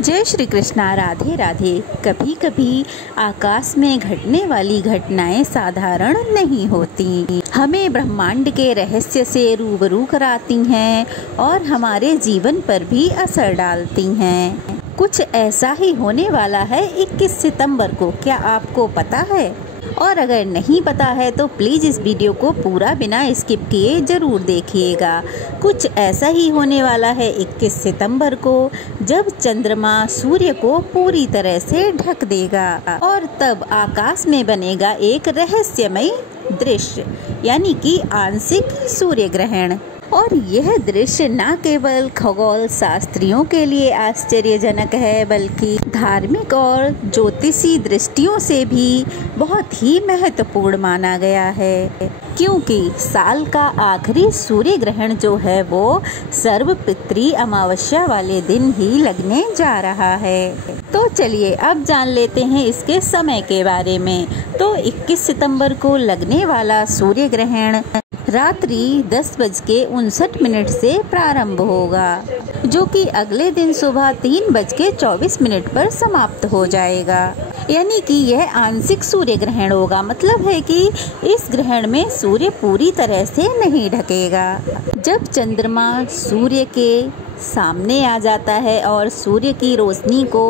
जय श्री कृष्णा। राधे राधे। कभी कभी आकाश में घटने वाली घटनाएं साधारण नहीं होती, हमें ब्रह्मांड के रहस्य से रूबरू कराती हैं और हमारे जीवन पर भी असर डालती हैं। कुछ ऐसा ही होने वाला है 21 सितंबर को, क्या आपको पता है? और अगर नहीं पता है तो प्लीज़ इस वीडियो को पूरा बिना स्किप किए ज़रूर देखिएगा। कुछ ऐसा ही होने वाला है 21 सितंबर को, जब चंद्रमा सूर्य को पूरी तरह से ढक देगा और तब आकाश में बनेगा एक रहस्यमय दृश्य, यानी कि आंशिक सूर्य ग्रहण। और यह दृश्य न केवल खगोल शास्त्रियों के लिए आश्चर्यजनक है, बल्कि धार्मिक और ज्योतिषी दृष्टियों से भी बहुत ही महत्वपूर्ण माना गया है, क्योंकि साल का आखिरी सूर्य ग्रहण जो है वो सर्वपितृ अमावस्या वाले दिन ही लगने जा रहा है। तो चलिए अब जान लेते हैं इसके समय के बारे में। तो 21 सितंबर को लगने वाला सूर्य ग्रहण रात्रि 10:59 से प्रारंभ होगा, जो कि अगले दिन सुबह 3:24 पर समाप्त हो जाएगा। यानी कि यह आंशिक सूर्य ग्रहण होगा, मतलब है कि इस ग्रहण में सूर्य पूरी तरह से नहीं ढकेगा। जब चंद्रमा सूर्य के सामने आ जाता है और सूर्य की रोशनी को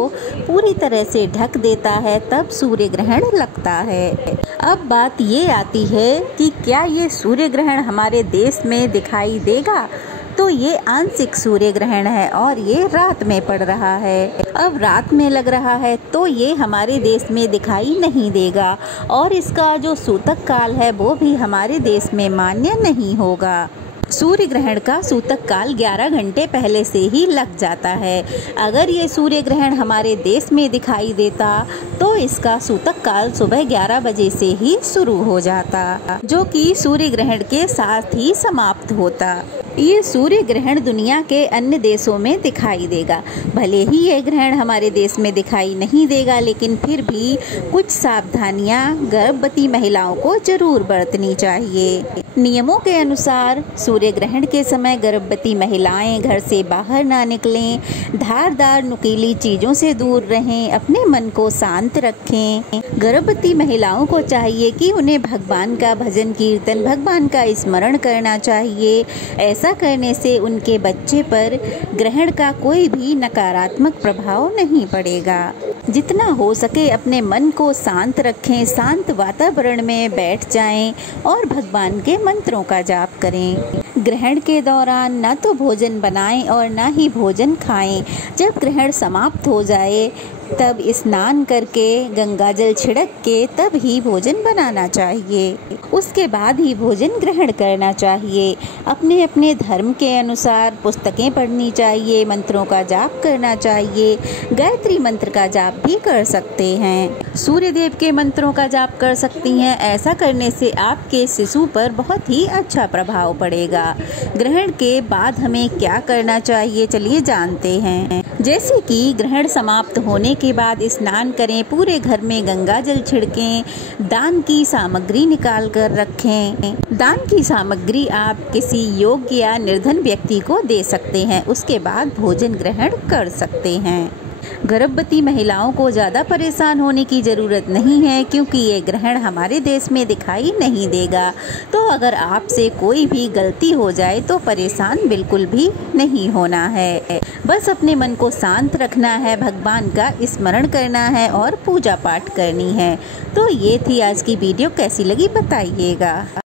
पूरी तरह से ढक देता है, तब सूर्य ग्रहण लगता है। अब बात ये आती है कि क्या ये सूर्य ग्रहण हमारे देश में दिखाई देगा? तो ये आंशिक सूर्य ग्रहण है और ये रात में पड़ रहा है। अब रात में लग रहा है तो ये हमारे देश में दिखाई नहीं देगा और इसका जो सूतक काल है वो भी हमारे देश में मान्य नहीं होगा। सूर्य ग्रहण का सूतक काल 11 घंटे पहले से ही लग जाता है। अगर ये सूर्य ग्रहण हमारे देश में दिखाई देता तो इसका सूतक काल सुबह 11 बजे से ही शुरू हो जाता, जो कि सूर्य ग्रहण के साथ ही समाप्त होता। ये सूर्य ग्रहण दुनिया के अन्य देशों में दिखाई देगा। भले ही ये ग्रहण हमारे देश में दिखाई नहीं देगा, लेकिन फिर भी कुछ सावधानियां गर्भवती महिलाओं को जरूर बरतनी चाहिए। नियमों के अनुसार सूर्य ग्रहण के समय गर्भवती महिलाएं घर से बाहर ना निकलें, धारदार नुकीली चीजों से दूर रहें, अपने मन को शांत रखें। गर्भवती महिलाओं को चाहिए कि उन्हें भगवान का भजन कीर्तन, भगवान का स्मरण करना चाहिए। ऐसा करने से उनके बच्चे पर ग्रहण का कोई भी नकारात्मक प्रभाव नहीं पड़ेगा। जितना हो सके अपने मन को शांत रखें, शांत वातावरण में बैठ जाएं और भगवान के मंत्रों का जाप करें। ग्रहण के दौरान ना तो भोजन बनाएं और ना ही भोजन खाएं। जब ग्रहण समाप्त हो जाए तब स्नान करके गंगा जल छिड़क के तब ही भोजन बनाना चाहिए। उसके बाद ही भोजन ग्रहण करना चाहिए। अपने अपने धर्म के अनुसार पुस्तकें पढ़नी चाहिए, मंत्रों का जाप करना चाहिए। गायत्री मंत्र का जाप भी कर सकते हैं, सूर्य देव के मंत्रों का जाप कर सकती हैं। ऐसा करने से आपके शिशु पर बहुत ही अच्छा प्रभाव पड़ेगा। ग्रहण के बाद हमें क्या करना चाहिए, चलिए जानते हैं। जैसे कि ग्रहण समाप्त होने के बाद स्नान करें, पूरे घर में गंगा जल छिड़कें, दान की सामग्री निकाल कर रखें। दान की सामग्री आप किसी योग्य या निर्धन व्यक्ति को दे सकते हैं। उसके बाद भोजन ग्रहण कर सकते हैं। गर्भवती महिलाओं को ज़्यादा परेशान होने की ज़रूरत नहीं है, क्योंकि ये ग्रहण हमारे देश में दिखाई नहीं देगा। तो अगर आपसे कोई भी गलती हो जाए तो परेशान बिल्कुल भी नहीं होना है। बस अपने मन को शांत रखना है, भगवान का स्मरण करना है और पूजा पाठ करनी है। तो ये थी आज की वीडियो, कैसी लगी बताइएगा।